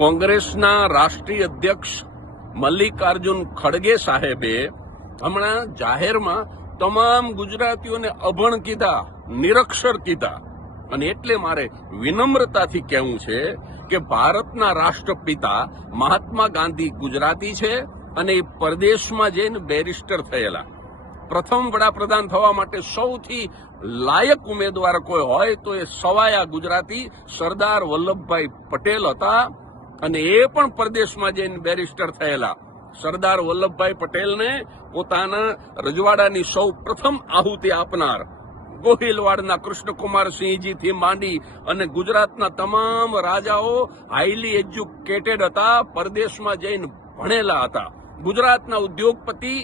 કોંગ્રેસના રાષ્ટ્રીય અધ્યક્ષ મલ્લિકાર્જુન ખડગે સાહેબે હમણાં જાહેરમાં તમામ ગુજરાતીઓને અભણ કીધા, નિરક્ષર કીધા. અને એટલે મારે વિનમ્રતાથી કહેવું છે કે ભારતના રાષ્ટ્રપિતા મહાત્મા ગાંધી ગુજરાતી છે અને એ પરદેશમાં જઈને બેરિસ્ટર થયેલા. પ્રથમ વડાપ્રધાન થવા માટે સૌથી લાયક ઉમેદવાર કોઈ હોય તો એ સવાયા ગુજરાતી સરદાર વલ્લભભાઈ પટેલ હતા અને એ પણ પરદેશમાં જઈને બેરિસ્ટર થયેલા. સરદાર વલ્લભભાઈ પટેલને પોતાના રજવાડાની સૌ પ્રથમ આહુતિ આપનાર ગોહિલવાડના કૃષ્ણકુમારસિંહજીથી માંડી અને ગુજરાતના તમામ રાજાઓ હાઈલી એજ્યુકેટેડ હતા, પરદેશમાં જઈને ભણેલા હતા. ગુજરાતના ઉદ્યોગપતિ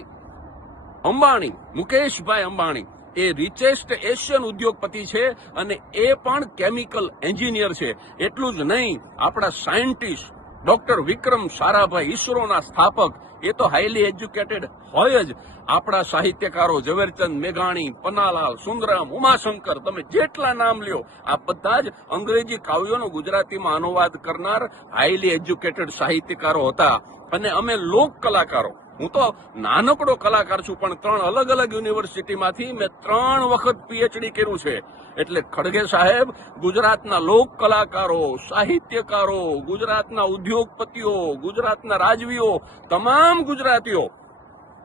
અંબાણી, મુકેશભાઈ અંબાણી એ રિચેસ્ટ એશિયન ઉદ્યોગપતિ છે અને એ પણ કેમિકલ એન્જિનિયર છે. એટલું જ નહીં, આપણા સાયન્ટિસ્ટ ડોક્ટર વિક્રમ સારાભાઈ, ઈસરોના સ્થાપક, એ તો હાઈલી એજ્યુકેટેડ હોય જ. આપણા સાહિત્યકારો ઝવેરચંદ મેઘાણી, પન્નાલાલ સુંદરમ, ઉમાશંકર, તમે જેટલા નામ લ્યો, આ બધા જ અંગ્રેજી કાવ્યોનો ગુજરાતીમાં અનુવાદ કરનાર હાઈલી એજ્યુકેટેડ સાહિત્યકારો હતા. અને અમે લોક કલાકારો, હું તો નાનકડો કલાકાર છું પણ 3 અલગ અલગ યુનિવર્સિટીમાંથી મેં 3 વખત પીએચડી કર્યું છે. એટલે ખડગે સાહેબ ગુજરાતના લોક કલાકારો, સાહિત્યકારો, ગુજરાતના ઉદ્યોગપતિઓ, ગુજરાતના રાજવીઓ, તમામ ગુજરાતીઓ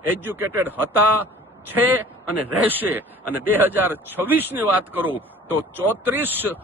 એજ્યુકેટેડ હતા, છે અને રહેશે. અને 2026ની વાત કરું તો 34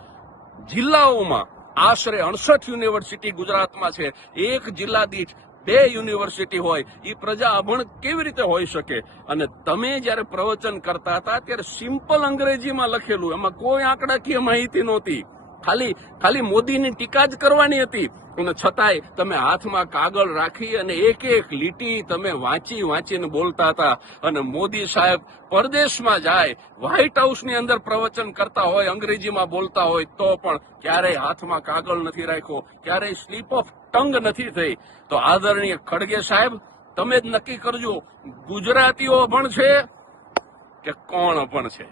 જિલ્લાઓમાં આશરે 68 યુનિવર્સિટી ગુજરાતમાં છે. એક જિલ્લા દીઠ 2 યુનિવર્સિટી હોય, એ પ્રજા અભણ કેવી રીતે હોઈ શકે? અને તમે જયારે પ્રવચન કરતા હતા ત્યારે સિમ્પલ અંગ્રેજીમાં લખેલું, એમાં કોઈ આંકડાકીય માહિતી નહોતી, ખાલી મોદીની ટીકા જ કરવાની હતી. અને છતાંય તમે હાથમાં કાગળ રાખી અને એક એક લીટી તમે વાંચીને બોલતા હતા. અને મોદી સાહેબ પરદેશમાં જાય, વ્હાઇટ હાઉસની અંદર પ્રવચન કરતા હોય, અંગ્રેજીમાં બોલતા હોય, તો પણ ક્યારેય હાથમાં કાગળ નથી રાખ્યો, ક્યારેય સ્લીપ ઓફ ટંગ નથી થઈ. તો આદરણીય ખડગે સાહેબ, તમે જ નક્કી કરજો, ગુજરાતીઓ અભણ છે કે કોણ અભણ છે?